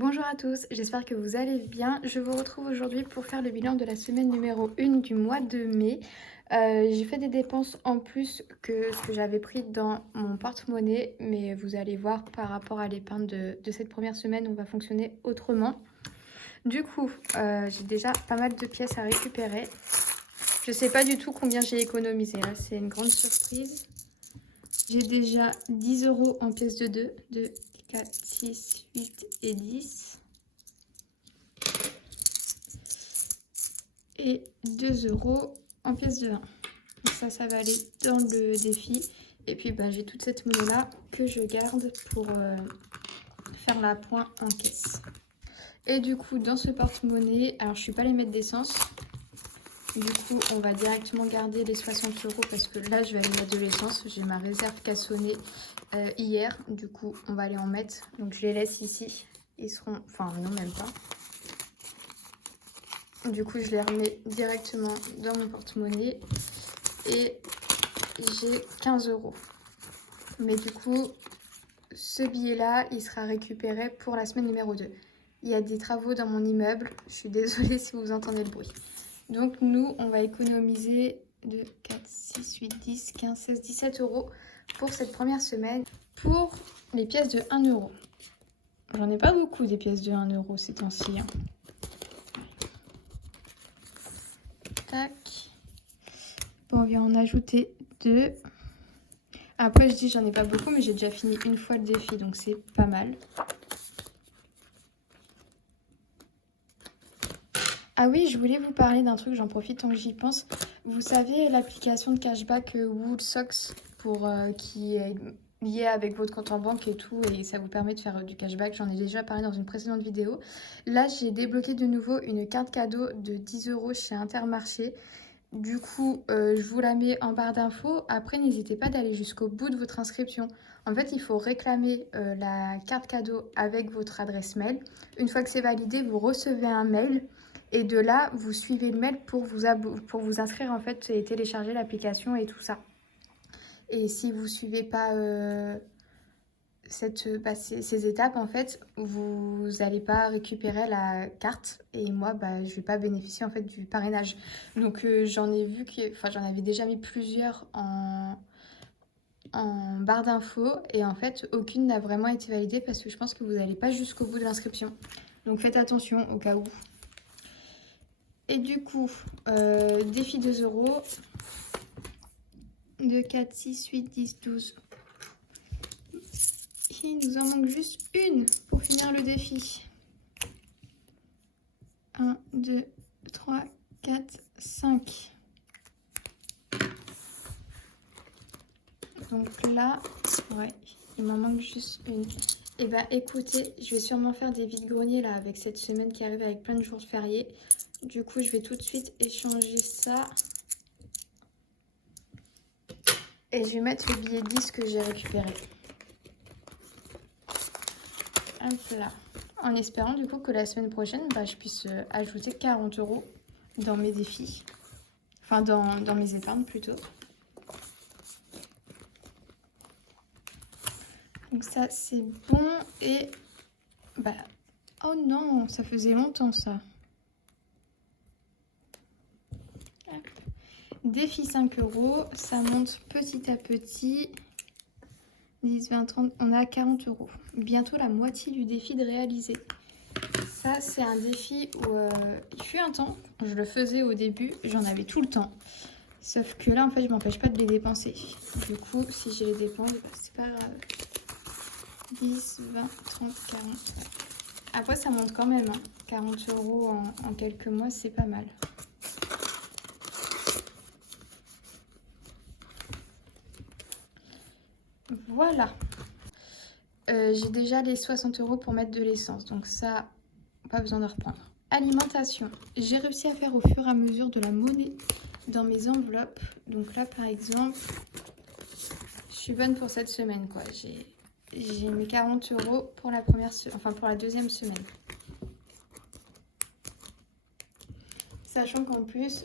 Bonjour à tous, j'espère que vous allez bien. Je vous retrouve aujourd'hui pour faire le bilan de la semaine numéro 1 du mois de mai. J'ai fait des dépenses en plus que ce que j'avais pris dans mon porte-monnaie, mais vous allez voir par rapport à l'épargne de cette première semaine, on va fonctionner autrement. Du coup, j'ai déjà pas mal de pièces à récupérer. Je sais pas du tout combien j'ai économisé, là c'est une grande surprise. J'ai déjà 10 € en pièces de 2, 4, 6, 8 et 10. Et 2 € en pièces de 1. Donc ça va aller dans le défi. Et puis j'ai toute cette monnaie-là que je garde pour faire la pointe en caisse. Et du coup, dans ce porte-monnaie, alors je ne suis pas les mettre d'essence. Du coup, on va directement garder les 60 € parce que là, je vais aller mettre de l'essence. J'ai ma réserve qui a sonné hier. Du coup, on va aller en mettre. Donc, je les laisse ici. Ils seront... Enfin, non, même pas. Du coup, je les remets directement dans mon porte-monnaie. Et j'ai 15 €. Mais du coup, ce billet-là, il sera récupéré pour la semaine numéro 2. Il y a des travaux dans mon immeuble. Je suis désolée si vous entendez le bruit. Donc nous, on va économiser 2, 4, 6, 8, 10, 15, 16, 17 € pour cette première semaine. Pour les pièces de 1 €. J'en ai pas beaucoup des pièces de 1 € ces temps-ci. Tac. Bon, on vient en ajouter 2. Après, je dis j'en ai pas beaucoup, mais j'ai déjà fini une fois le défi, donc c'est pas mal. Ah oui, je voulais vous parler d'un truc, j'en profite tant que j'y pense. Vous savez, l'application de cashback Woolsocks qui est liée avec votre compte en banque et tout, et ça vous permet de faire du cashback. J'en ai déjà parlé dans une précédente vidéo. Là, j'ai débloqué de nouveau une carte cadeau de 10 € chez Intermarché. Du coup, je vous la mets en barre d'infos. Après, n'hésitez pas d'aller jusqu'au bout de votre inscription. En fait, il faut réclamer la carte cadeau avec votre adresse mail. Une fois que c'est validé, vous recevez un mail. Et de là, vous suivez le mail pour vous inscrire en fait et télécharger l'application et tout ça. Et si vous ne suivez pas ces étapes, en fait, vous n'allez pas récupérer la carte. Et moi, je ne vais pas bénéficier en fait du parrainage. Donc j'en avais déjà mis plusieurs en barre d'infos. Et en fait, aucune n'a vraiment été validée parce que je pense que vous n'allez pas jusqu'au bout de l'inscription. Donc faites attention au cas où. Et du coup, défi 2 €. 2, 4, 6, 8, 10, 12. Il nous en manque juste une pour finir le défi. 1, 2, 3, 4, 5. Donc là, ouais, il m'en manque juste une. Et écoutez, je vais sûrement faire des vides-greniers là avec cette semaine qui arrive avec plein de jours fériés. Du coup, je vais tout de suite échanger ça. Et je vais mettre le billet 10 que j'ai récupéré. Hop là. En espérant du coup que la semaine prochaine, je puisse ajouter 40 € dans mes défis. Enfin, dans mes épargnes plutôt. Donc ça, c'est bon. Et oh non, ça faisait longtemps ça. Hop. Défi 5 €, ça monte petit à petit. 10, 20, 30, on est à 40 €. Bientôt la moitié du défi de réaliser. Ça, c'est un défi où il fut un temps, je le faisais au début, j'en avais tout le temps. Sauf que là, en fait, je m'empêche pas de les dépenser. Du coup, si je les dépense, c'est pas grave. 10, 20, 30, 40. Après, ça monte quand même. 40 € en quelques mois, c'est pas mal. Voilà. J'ai déjà les 60 € pour mettre de l'essence. Donc ça, pas besoin de reprendre. Alimentation. J'ai réussi à faire au fur et à mesure de la monnaie dans mes enveloppes. Donc là, par exemple, je suis bonne pour cette semaine, quoi. J'ai mis 40 € pour la pour la deuxième semaine. Sachant qu'en plus,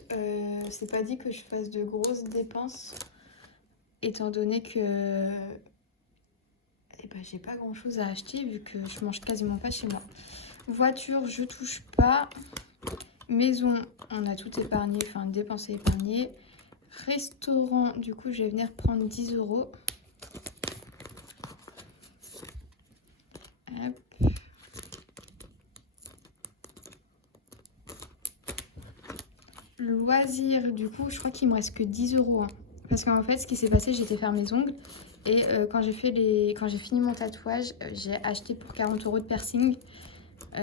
c'est pas dit que je fasse de grosses dépenses, étant donné que et ben j'ai pas grand chose à acheter vu que je mange quasiment pas chez moi. Voiture, je touche pas. Maison, on a tout épargné, enfin dépensé, épargné. Restaurant, du coup je vais venir prendre 10 €. Hop. Loisirs, du coup je crois qu'il me reste que 10 €, hein. Parce qu'en fait ce qui s'est passé, j'étais faire mes ongles et quand j'ai fini mon tatouage, j'ai acheté pour 40 € de piercing.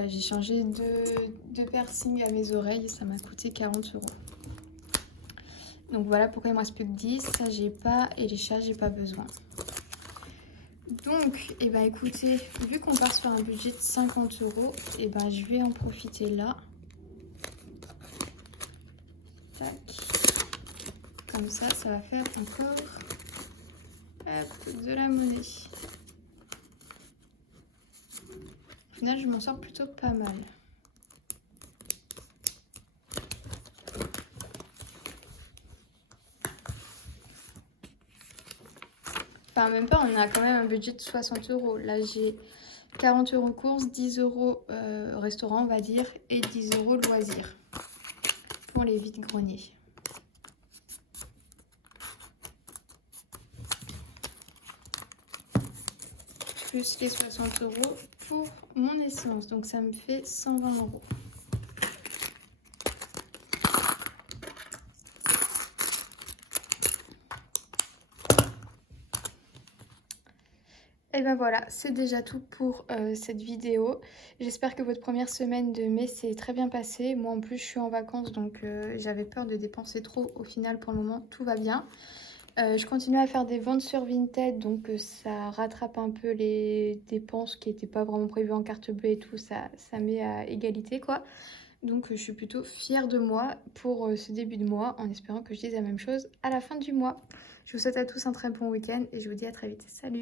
J'ai changé de piercing à mes oreilles, ça m'a coûté 40 €. Donc voilà pourquoi il me reste plus que 10, ça j'ai pas, et les chats j'ai pas besoin. Donc, et ben écoutez, vu qu'on part sur un budget de 50 €, et ben je vais en profiter là. Tac. Comme ça va faire encore hop, de la monnaie. Au final, je m'en sors plutôt pas mal. Enfin, même pas, on a quand même un budget de 60 €. Là, j'ai 40 € courses, 10 € restaurant, on va dire, et 10 € loisirs pour les vides-greniers. Plus les 60 € pour mon essence. Donc, ça me fait 120 €. Et ben voilà, c'est déjà tout pour cette vidéo. J'espère que votre première semaine de mai s'est très bien passée. Moi en plus je suis en vacances donc j'avais peur de dépenser trop. Au final pour le moment tout va bien. Je continue à faire des ventes sur Vinted, donc ça rattrape un peu les dépenses qui n'étaient pas vraiment prévues en carte bleue et tout. Ça met à égalité quoi. Donc je suis plutôt fière de moi pour ce début de mois en espérant que je dise la même chose à la fin du mois. Je vous souhaite à tous un très bon week-end et je vous dis à très vite. Salut!